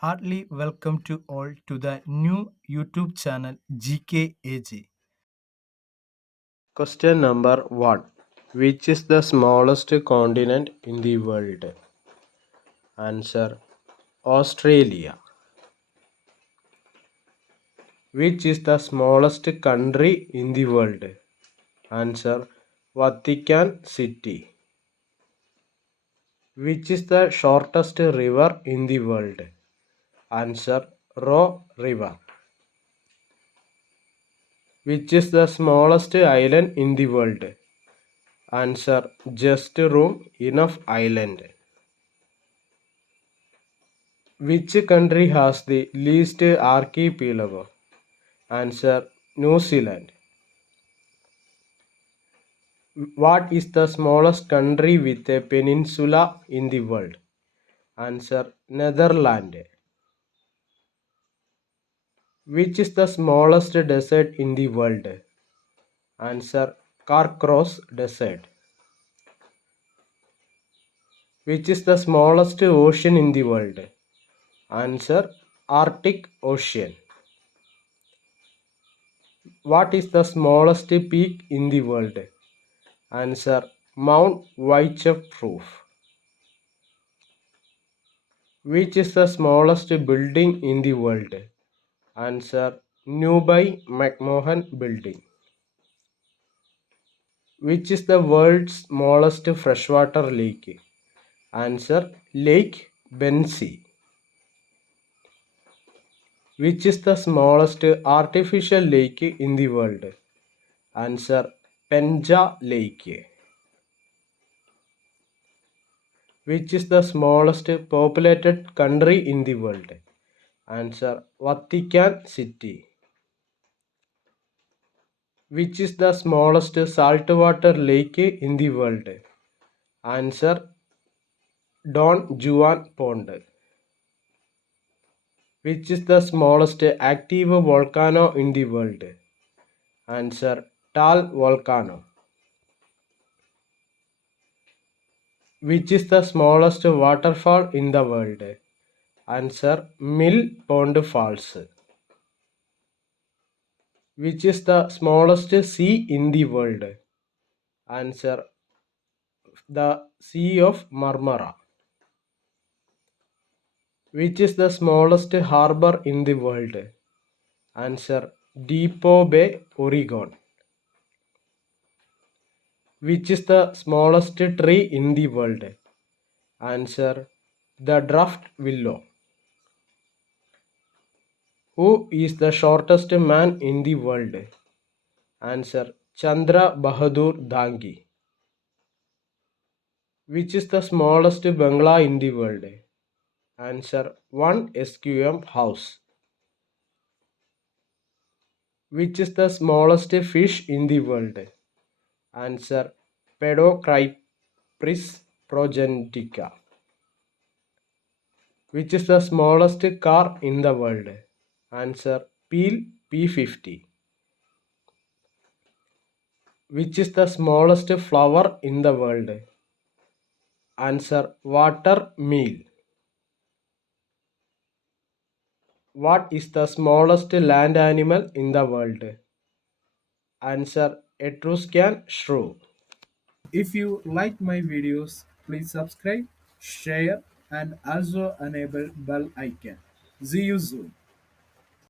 Heartily welcome to all to the new YouTube channel GKAG. Question number 1. Which is the smallest continent in the world? Answer: Australia. Which is the smallest country in the world? Answer: Vatican City. Which is the shortest river in the world? Answer: Roe River. Which is the smallest island in the world? Answer: Just Room Enough Island. Which country has the least archipelago? Answer: New Zealand. What is the smallest country with a peninsula in the world? Answer: Netherlands. Which is the smallest desert in the world? Answer: Carcross Desert. Which is the smallest ocean in the world? Answer: Arctic Ocean. What is the smallest peak in the world? Answer: Mount Whitechaproof. Which is the smallest building in the world? Answer: Newby McMahon Building. Which is the world's smallest freshwater lake? Answer: Lake Bensi. Which is the smallest artificial lake in the world? Answer: Penja Lake. Which is the smallest populated country in the world? Answer: Vatican City. Which is the smallest saltwater lake in the world? Answer: Don Juan Pond. Which is the smallest active volcano in the world? Answer: Tal Volcano. Which is the smallest waterfall in the world? Answer: Mill Pond Falls. Which is the smallest sea in the world? Answer: the Sea of Marmara. Which is the smallest harbor in the world? Answer: Depot Bay, Oregon. Which is the smallest tree in the world? Answer: the draft willow. Who is the shortest man in the world? Answer: Chandra Bahadur Dangi. Which is the smallest bungalow in the world? Answer: 1 SQM house. Which is the smallest fish in the world? Answer: Pedocrypris progentica. Which is the smallest car in the world? Answer: Peel P50. Which is the smallest flower in the world? Answer: Watermeal. What is the smallest land animal in the world? Answer: Etruscan shrew. If you like my videos, please subscribe, share, and also enable bell icon. See you soon.